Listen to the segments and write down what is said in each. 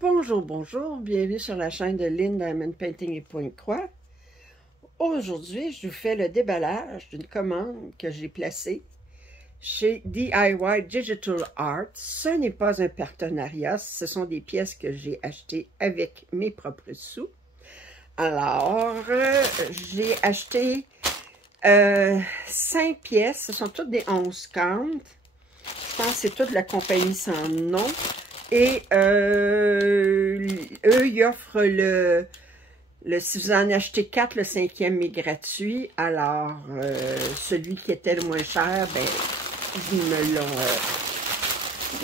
Bonjour, bonjour, bienvenue sur la chaîne de Lynn Diamond Painting et Pointe-Croix. Aujourd'hui, je vous fais le déballage d'une commande que j'ai placée chez DIY Digital Art. Ce n'est pas un partenariat, ce sont des pièces que j'ai achetées avec mes propres sous. Alors, j'ai acheté 5 pièces, ce sont toutes des 11 count. Je pense que c'est toute la compagnie sans nom. Et eux, ils offrent si vous en achetez 4, le 5e est gratuit. Alors, celui qui était le moins cher, ben, ils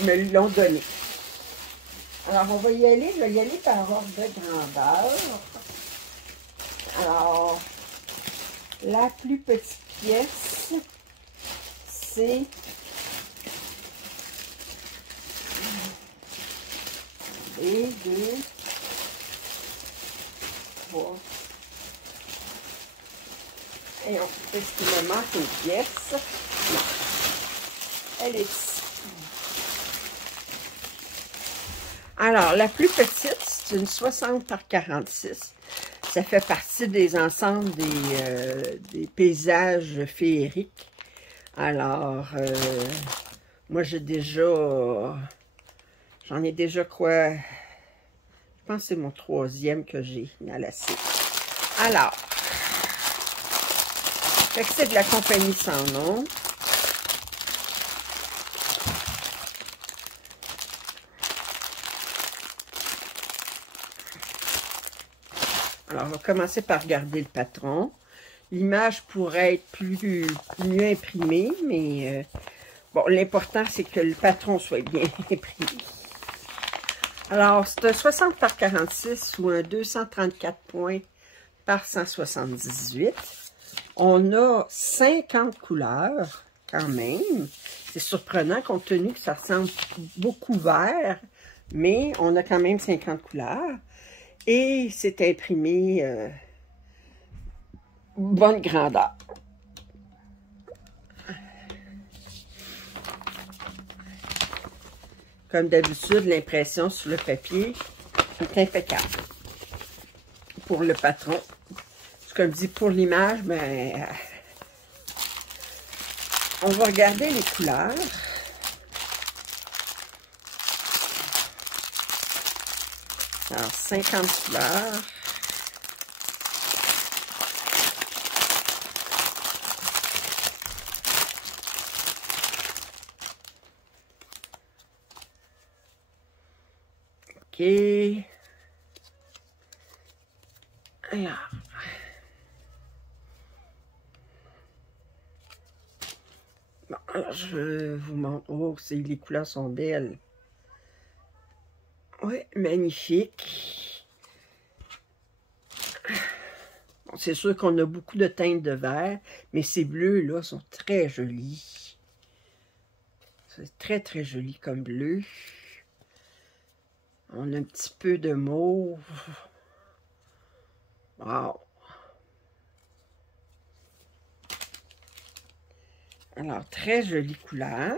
me l'ont donné. Alors, on va y aller. Je vais y aller par ordre de grandeur. Alors, la plus petite pièce, c'est... Et 2, 3. Et est-ce qu'il me manque une pièce? Non. Elle est ici. Alors, la plus petite, c'est une 60 par 46. Ça fait partie des ensembles des paysages féeriques. Alors, moi, j'en ai déjà quoi? Je pense que c'est mon 3e que j'ai à lasser. Alors, c'est de la compagnie sans nom. Alors, on va commencer par regarder le patron. L'image pourrait être mieux imprimée, mais bon, l'important, c'est que le patron soit bien imprimé. Alors, c'est un 60 par 46 ou un 234 points par 178. On a 50 couleurs, quand même. C'est surprenant, compte tenu que ça ressemble beaucoup vert, mais on a quand même 50 couleurs. Et c'est imprimé bonne grandeur. Comme d'habitude, l'impression sur le papier est impeccable. Pour le patron, comme je dis, pour l'image, ben, on va regarder les couleurs. Alors, 50 couleurs. OK. Alors. Bon, alors je vous montre. Oh, les couleurs sont belles. Oui, magnifique. Bon, c'est sûr qu'on a beaucoup de teintes de vert, mais ces bleus-là sont très jolis. C'est très, très joli comme bleu. On a un petit peu de mauve. Wow! Alors, très jolie couleur.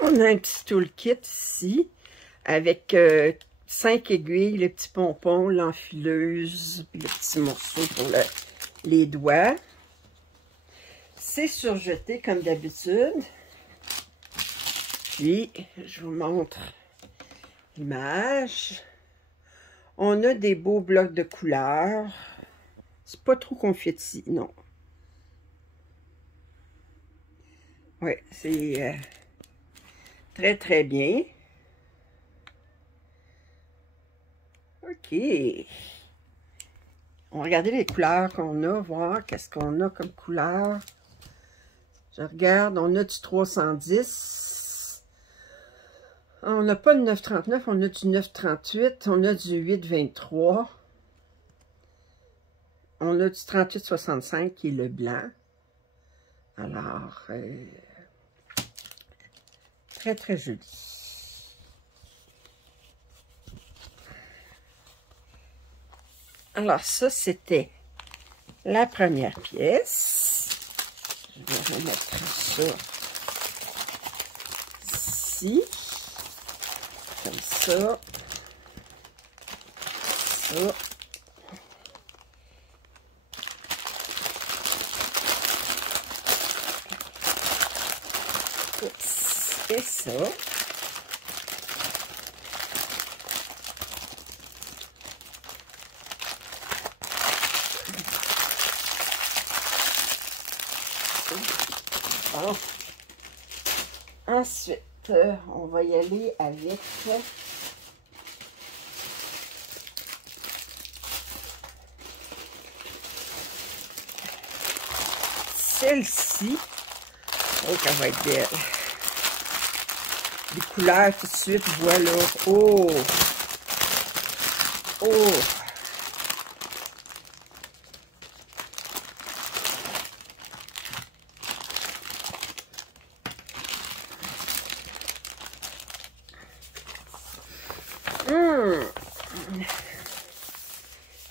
On a un petit toolkit ici, avec 5 aiguilles, le petit pompon, l'enfileuse, le petit morceau pour les doigts. C'est surjeté comme d'habitude. Puis, je vous montre l'image. On a des beaux blocs de couleurs. C'est pas trop confetti, non. Oui, c'est très, très bien. OK. On va regarder les couleurs qu'on a, voir qu'est-ce qu'on a comme couleur. Je regarde, on a du 310. On n'a pas de 939, on a du 938, on a du 823. On a du 3865 qui est le blanc. Alors, très, très joli. Alors, ça, c'était la première pièce. Je vais remettre ça celle-ci. Comme ça. Ça. Et ça. Bon. Ensuite, on va y aller avec celle-ci. Oh, qu'elle va être belle. Les couleurs tout de suite, voilà. Oh! Oh!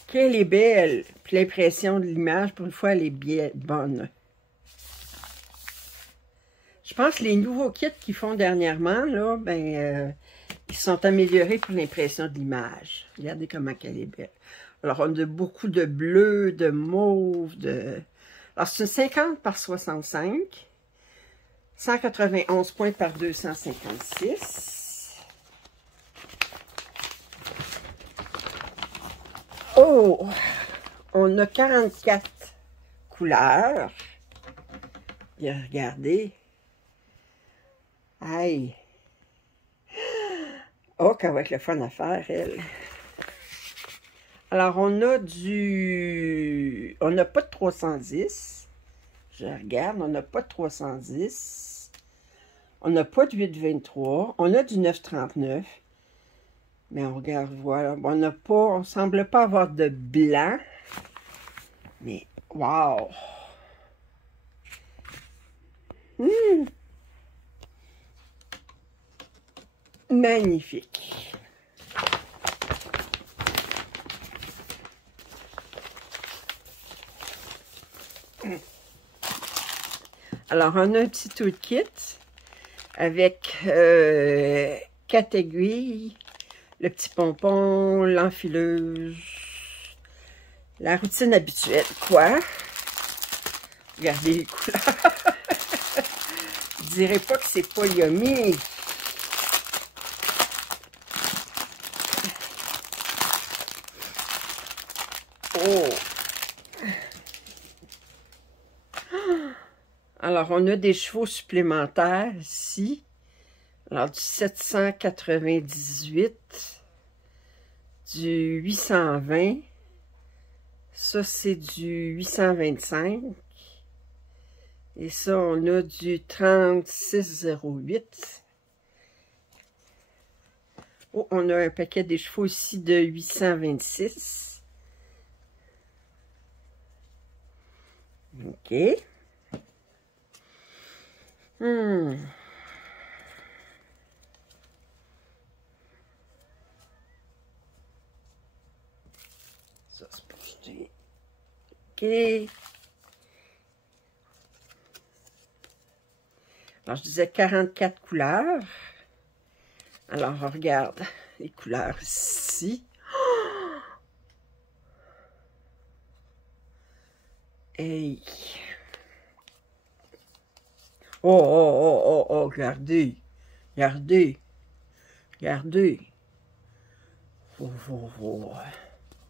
Qu'elle est belle. Puis l'impression de l'image, pour une fois, elle est bien bonne. Je pense que les nouveaux kits qu'ils font dernièrement, là, ils sont améliorés pour l'impression de l'image. Regardez comment elle est belle. Alors, on a beaucoup de bleu, de mauve, de... Alors, c'est une 50 par 65. 191 points par 256. Oh! On a 44 couleurs. Et regardez. Aïe! Oh, qu'elle va être le fun à faire, elle. Alors, on a du... On n'a pas de 310. Je regarde, on n'a pas de 310. On n'a pas de 823. On a du 939. Mais on regarde, voilà. On n'a pas... On semble pas avoir de blanc. Mais, wow! Magnifique. Alors, on a un petit toolkit avec 4 aiguilles, le petit pompon, l'enfileuse, la routine habituelle, quoi. Regardez les couleurs. Je dirais pas que c'est pas yummy. Oh! Alors, on a des chevaux supplémentaires ici. Alors, du 798, du 820. Ça, c'est du 825. Et ça, on a du 3608. Oh, on a un paquet des chevaux ici de 826. OK. Ça, c'est pour jeter. OK. Alors, je disais 44 couleurs. Alors, on regarde les couleurs ici. Hey! Oh, oh, oh, oh, oh, regardez. Regardez. Regardez. Oh, oh, oh.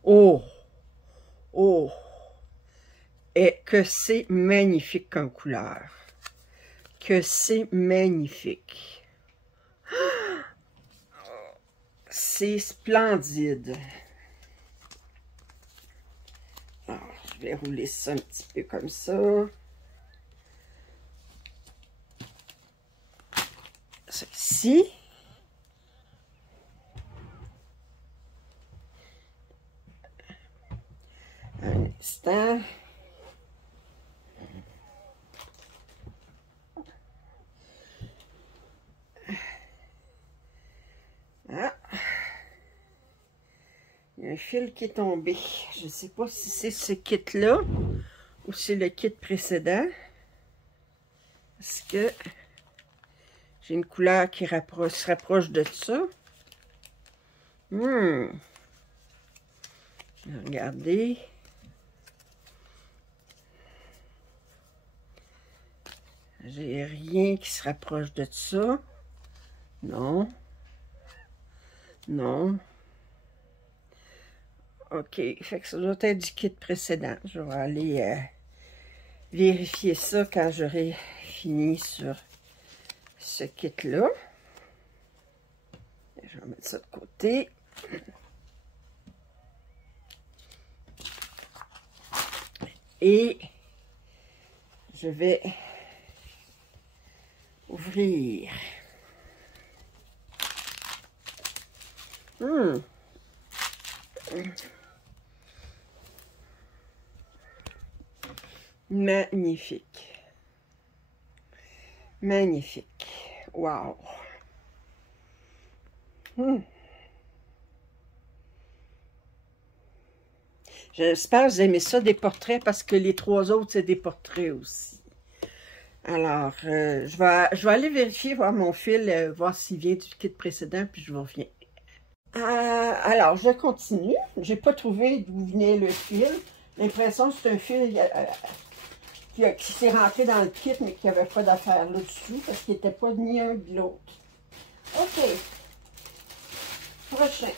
Oh, oh. Et que c'est magnifique comme couleur. Que c'est magnifique. C'est splendide. Alors, je vais rouler ça un petit peu comme ça. Ça ici. Un instant. Ah. Il y a un fil qui est tombé. Je ne sais pas si c'est ce kit-là ou c'est le kit précédent. Parce que J'ai une couleur qui se rapproche de ça. Regardez. J'ai rien qui se rapproche de ça. Non. Non. OK. Fait que ça doit être du kit précédent. Je vais aller vérifier ça quand j'aurai fini sur ce kit-là. Je vais mettre ça de côté. Et je vais ouvrir. Magnifique. Magnifique. Wow. J'espère que vous aimez ça, des portraits, parce que les 3 autres, c'est des portraits aussi. Alors, je vais aller vérifier, voir mon fil, voir s'il vient du kit précédent, puis je vous reviens. Alors, je continue. J'ai pas trouvé d'où venait le fil. L'impression que c'est un fil qui s'est rentré dans le kit, mais qui n'avait pas d'affaire là-dessus, parce qu'il n'était pas ni un ni l'autre. OK. Prochain.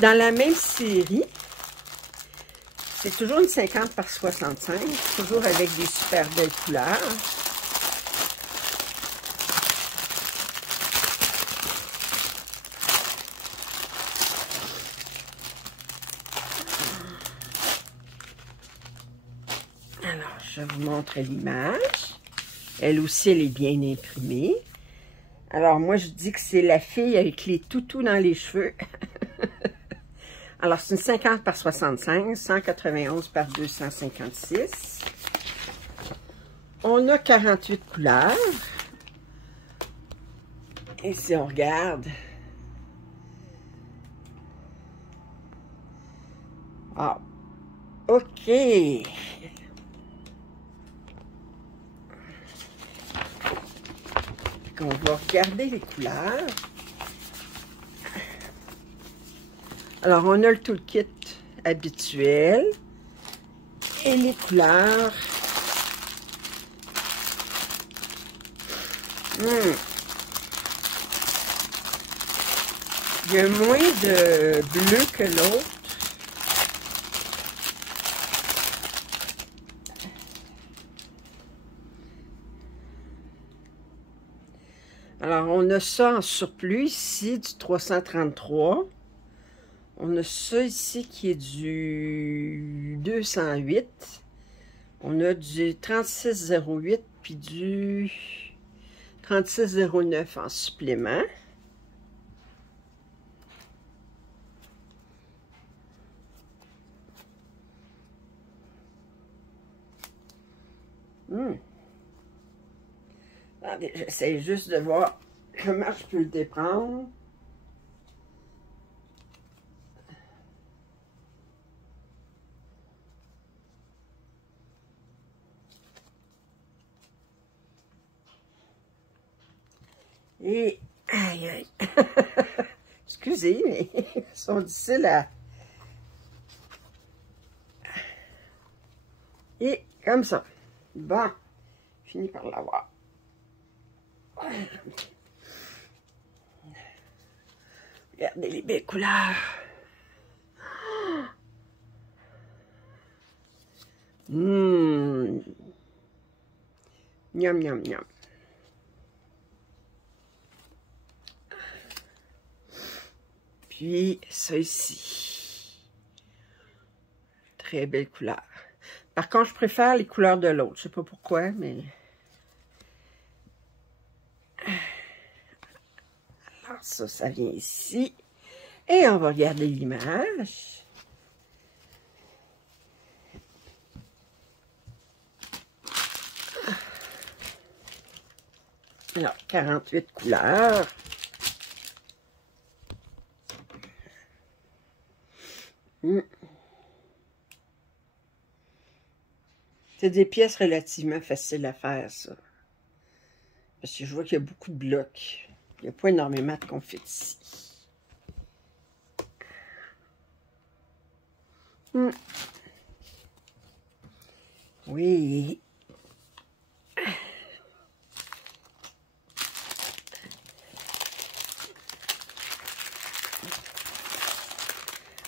Dans la même série, c'est toujours une 50 par 65, toujours avec des super belles couleurs. Alors, je vous montre l'image. Elle aussi, elle est bien imprimée. Alors, moi, je dis que c'est la fille avec les toutous dans les cheveux. Alors, c'est une 50 par 65, 191 par 256. On a 48 couleurs. Et si on regarde... Ah, OK. On va regarder les couleurs. Alors, on a le toolkit habituel et les couleurs. Il y a moins de bleu que l'autre. Alors, on a ça en surplus ici, du 333. On a ça ici qui est du 208. On a du 3608 puis du 3609 en supplément. Attendez, j'essaie juste de voir comment je peux le déprendre. Et, aïe, aïe. Excusez, mais ils sont difficiles à... Et, comme ça. Bon, fini par l'avoir. Regardez les belles couleurs. Miam, miam, miam. Puis, ça ici. Très belle couleur. Par contre, je préfère les couleurs de l'autre. Je sais pas pourquoi, mais... Alors, ça vient ici. Et on va regarder l'image. Alors, 48 couleurs. C'est des pièces relativement faciles à faire, ça. Parce que je vois qu'il y a beaucoup de blocs. Il n'y a pas énormément de confetti. Oui.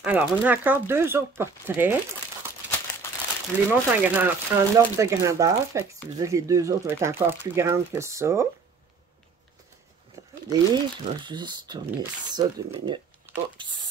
Alors, on a encore 2 autres portraits. Je vous les montre en ordre de grandeur. Fait que si vous êtes les 2 autres, vont être encore plus grandes que ça. Attendez, je vais juste tourner ça 2 minutes. Oups.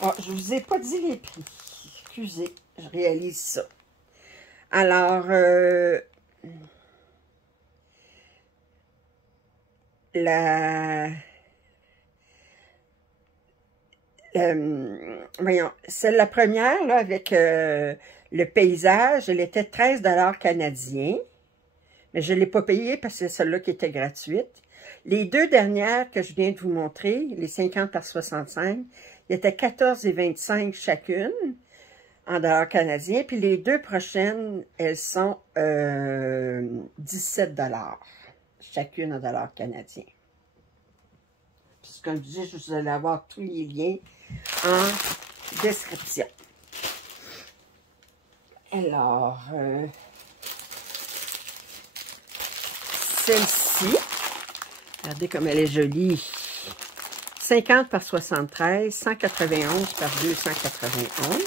Ah, je vous ai pas dit les prix. Excusez, je réalise ça. Alors, voyons, c'est la première, là, avec le paysage, elle était 13 $ canadiens. Mais je ne l'ai pas payée parce que c'est celle-là qui était gratuite. Les 2 dernières que je viens de vous montrer, les 50 par 65, il était 14,25 chacune en dollars canadiens. Puis les 2 prochaines, elles sont 17 $ chacune en dollars canadiens. Puis comme je dis, vous allez avoir tous les liens en description. Alors, celle-ci, regardez comme elle est jolie. 50 par 73, 191 par 291.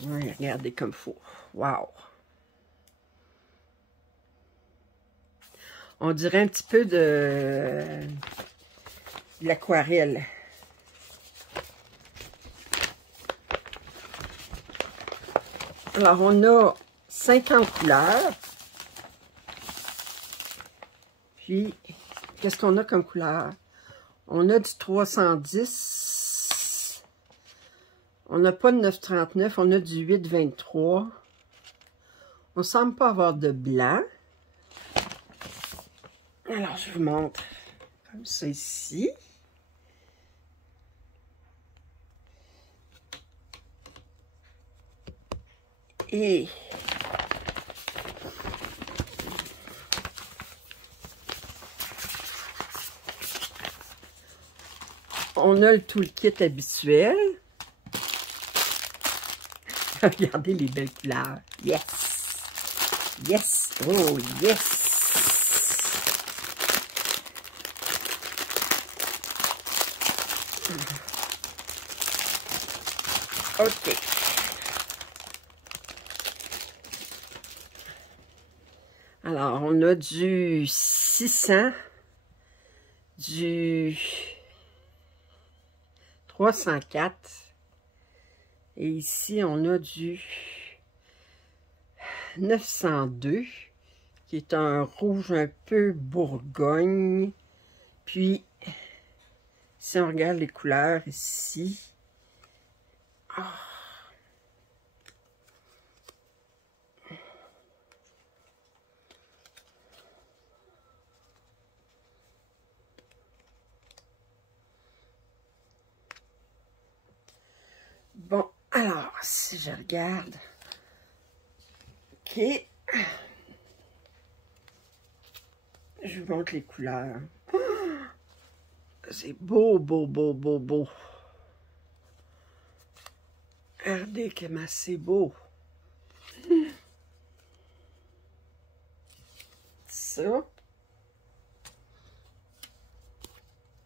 Oui, regardez comme il faut. Wow! On dirait un petit peu de l'aquarelle. Alors, on a 50 couleurs. Puis, qu'est-ce qu'on a comme couleur? On a du 310. On n'a pas de 939, on a du 823. On ne semble pas avoir de blanc. Alors, je vous montre comme ça ici. Et on a le toolkit habituel. Regardez les belles couleurs. Yes! Yes! Oh, yes! OK. Alors, on a du 600, du 304, et ici, on a du 902, qui est un rouge un peu bourgogne. Puis, si on regarde les couleurs ici, oh. Bon, alors, si je regarde, OK, je vous montre les couleurs. Oh, c'est beau, beau, beau, beau, beau. Regardez comment c'est beau. Ça.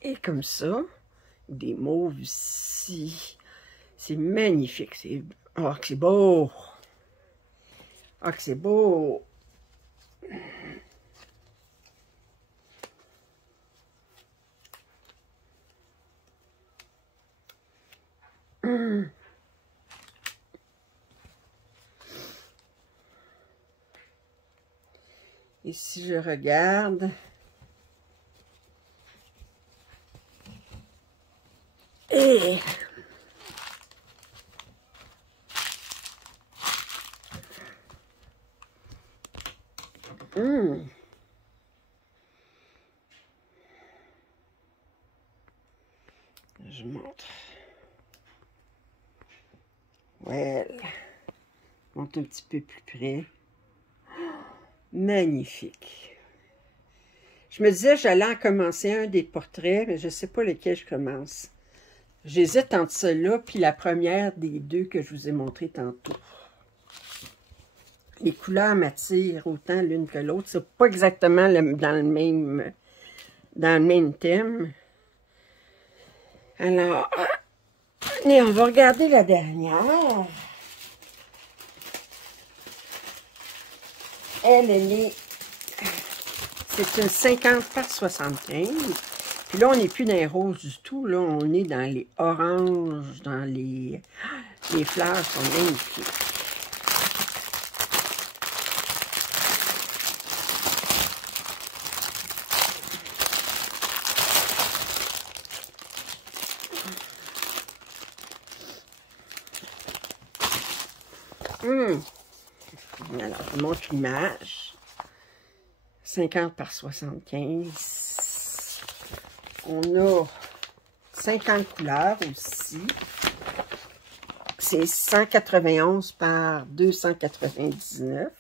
Et comme ça, des mauves ici. C'est magnifique. C'est... Oh, que c'est beau. Oh, que c'est beau. Et si je regarde, et je montre. Ouais, monte un petit peu plus près. Magnifique. Je me disais, j'allais en commencer un des portraits, mais je ne sais pas lesquels je commence. J'hésite entre celle-là puis la première des deux que je vous ai montré tantôt. Les couleurs m'attirent autant l'une que l'autre. C'est pas exactement dans le même thème. Alors, allez, on va regarder la dernière. Elle est... C'est un 50 par 75. Puis là, on n'est plus dans les roses du tout. Là, on est dans les oranges, dans les fleurs sont magnifiques. Alors, je montre l'image. 50 par 75. On a 50 couleurs aussi. C'est 191 par 299.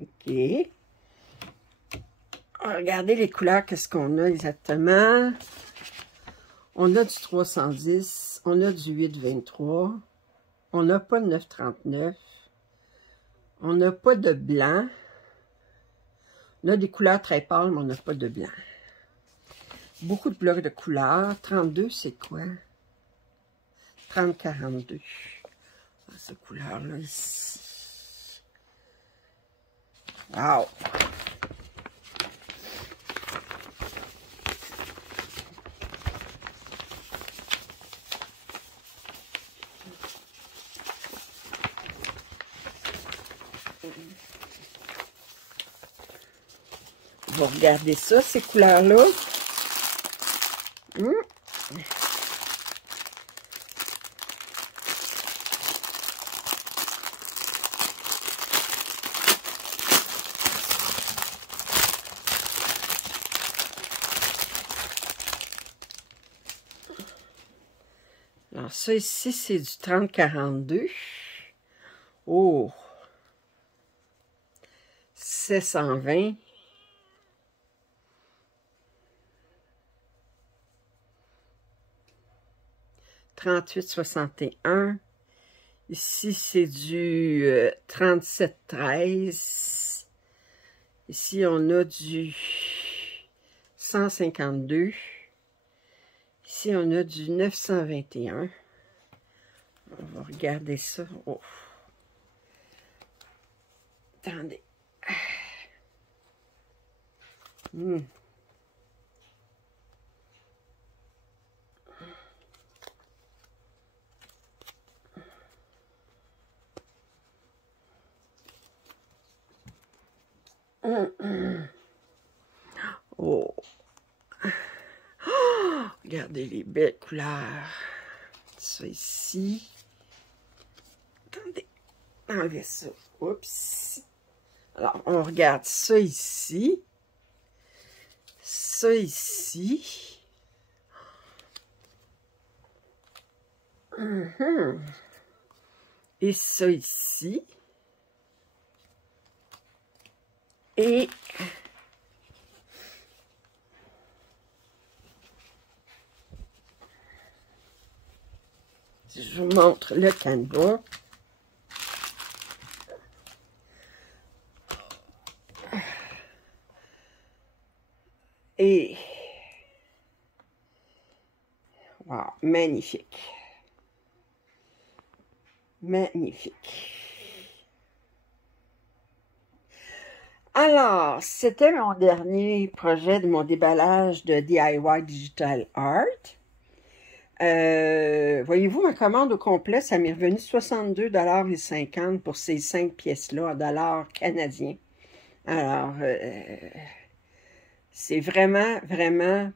OK. Regardez les couleurs, qu'est-ce qu'on a exactement. On a du 310, on a du 823, on n'a pas de 939, on n'a pas de blanc. On a des couleurs très pâles, mais on n'a pas de blanc. Beaucoup de blocs de couleurs. 32, c'est quoi? 30-42. Ah, cette couleur-là ici. Wow! Vous regardez ça, ces couleurs-là. Alors, ça ici, c'est du 30-42. Oh! 720. « 38-61. Ici, c'est du 37-13. Ici, on a du 152. Ici, on a du 921. On va regarder ça. Oh. Attendez. Oh. Regardez les belles couleurs. Ça ici. Attendez. Enlevez ça. Oups. Alors, on regarde ça ici. Ça ici. Et ça ici. Et je vous montre le canevas. Et wow, magnifique. Magnifique. Alors, c'était mon dernier projet de mon déballage de DIY Digital Art. Voyez-vous, ma commande au complet, ça m'est revenu 62,50 $ pour ces 5 pièces-là en dollars canadiens. Alors, c'est vraiment, vraiment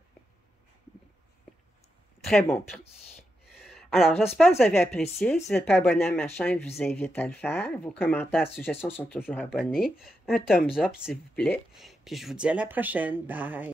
très bon prix. Alors, j'espère que vous avez apprécié. Si vous n'êtes pas abonné à ma chaîne, je vous invite à le faire. Vos commentaires, suggestions sont toujours abonnés. Un thumbs up, s'il vous plaît. Puis je vous dis à la prochaine. Bye!